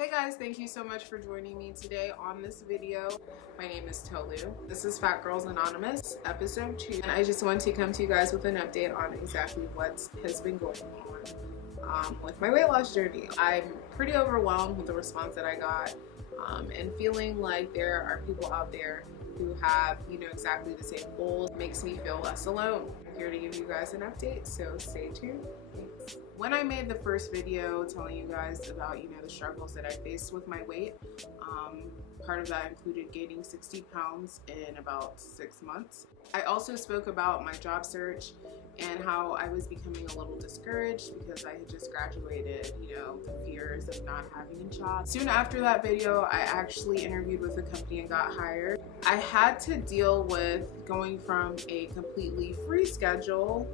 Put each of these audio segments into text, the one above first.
Hey guys, thank you so much for joining me today on this video. My name is Tolu. This is Fat Girls Anonymous, episode 2. And I just want to come to you guys with an update on exactly what has been going on with my weight loss journey. I'm pretty overwhelmed with the response that I got and feeling like there are people out there who have, exactly the same goals. It makes me feel less alone. I'm here to give you guys an update, so stay tuned. Thanks. When I made the first video telling you guys about, the struggles that I faced with my weight, part of that included gaining 60 pounds in about 6 months. I also spoke about my job search and how I was becoming a little discouraged because I had just graduated, the fears of not having a job. Soon after that video, I actually interviewed with a company and got hired. I had to deal with going from a completely free schedule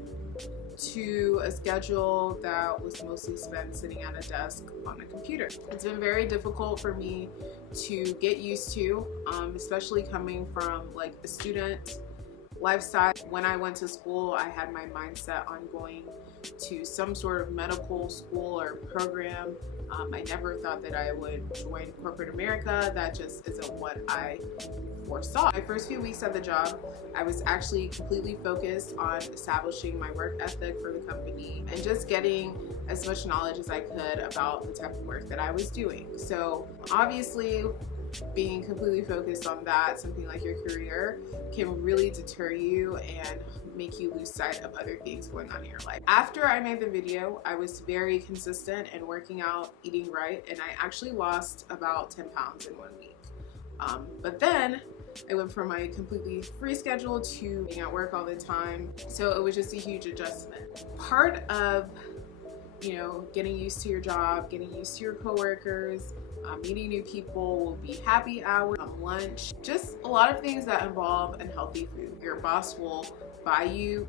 to a schedule that was mostly spent sitting at a desk on a computer. It's been very difficult for me to get used to, especially coming from like a student lifestyle. When I went to school, I had my mindset on going to some sort of medical school or program. I never thought that I would join corporate America. That just isn't what I foresaw. My first few weeks at the job, I was actually completely focused on establishing my work ethic for the company and just getting as much knowledge as I could about the type of work that I was doing. So obviously, being completely focused on that, something like your career, can really deter you and make you lose sight of other things going on in your life. After I made the video, I was very consistent in working out, eating right, and I actually lost about 10 pounds in 1 week. But then I went from my completely free schedule to being at work all the time. So it was just a huge adjustment. Part of, getting used to your job, getting used to your coworkers, meeting new people will be happy hour, lunch, just a lot of things that involve unhealthy food. Your boss will buy you,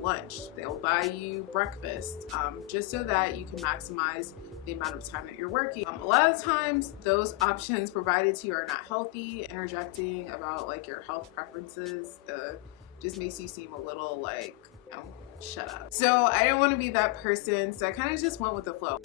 lunch. They'll buy you breakfast, just so that you can maximize the amount of time that you're working. A lot of times those options provided to you are not healthy. Interjecting about like your health preferences just makes you seem a little like, shut up. So I didn't want to be that person, so I kind of just went with the flow.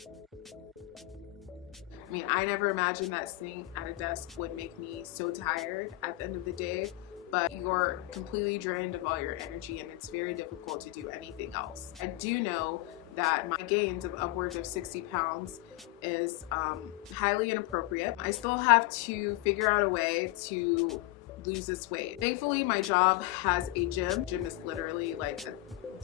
I mean, I never imagined that sitting at a desk would make me so tired at the end of the day, but you're completely drained of all your energy and it's very difficult to do anything else. I do know that my gains of upwards of 60 pounds is highly inappropriate. I still have to figure out a way to lose this weight. Thankfully, my job has a gym. Gym is literally like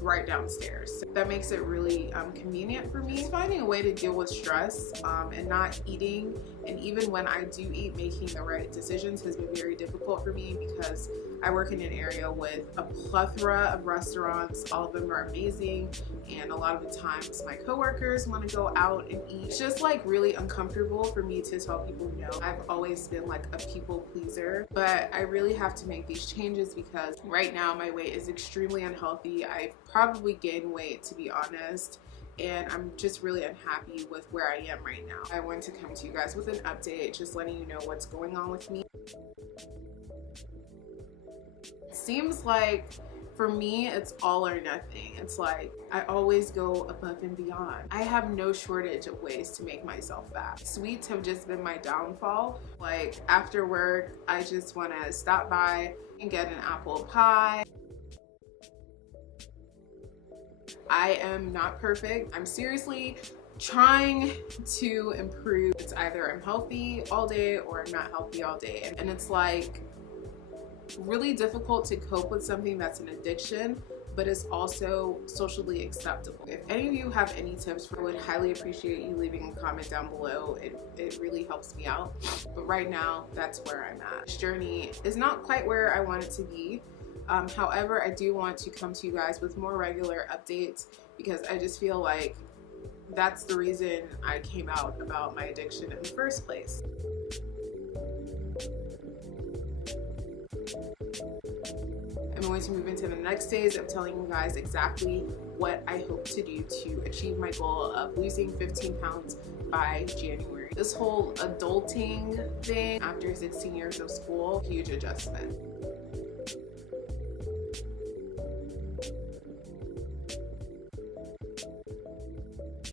right downstairs. So that makes it really convenient for me. Finding a way to deal with stress and not eating, and even when I do eat, making the right decisions has been very difficult for me because I work in an area with a plethora of restaurants. All of them are amazing, and a lot of the times my coworkers want to go out and eat. It's just like really uncomfortable for me to tell people no. I've always been like a people pleaser, but I really have to make these changes because right now my weight is extremely unhealthy. I've probably gained weight, to be honest, and I'm just really unhappy with where I am right now. I wanted to come to you guys with an update, just letting you know what's going on with me. It seems like for me, it's all or nothing. It's like I always go above and beyond. I have no shortage of ways to make myself fat. Sweets have just been my downfall. Like after work, I just want to stop by and get an apple pie. I am not perfect. I'm seriously trying to improve. It's either I'm healthy all day or I'm not healthy all day. And it's like really difficult to cope with something that's an addiction, but it's also socially acceptable. If any of you have any tips, I would highly appreciate you leaving a comment down below. It really helps me out. But right now, that's where I'm at. This journey is not quite where I want it to be. However, I do want to come to you guys with more regular updates because I just feel like that's the reason I came out about my addiction in the first place. I'm going to move into the next phase of telling you guys exactly what I hope to do to achieve my goal of losing 15 pounds by January. This whole adulting thing after 16 years of school, huge adjustment.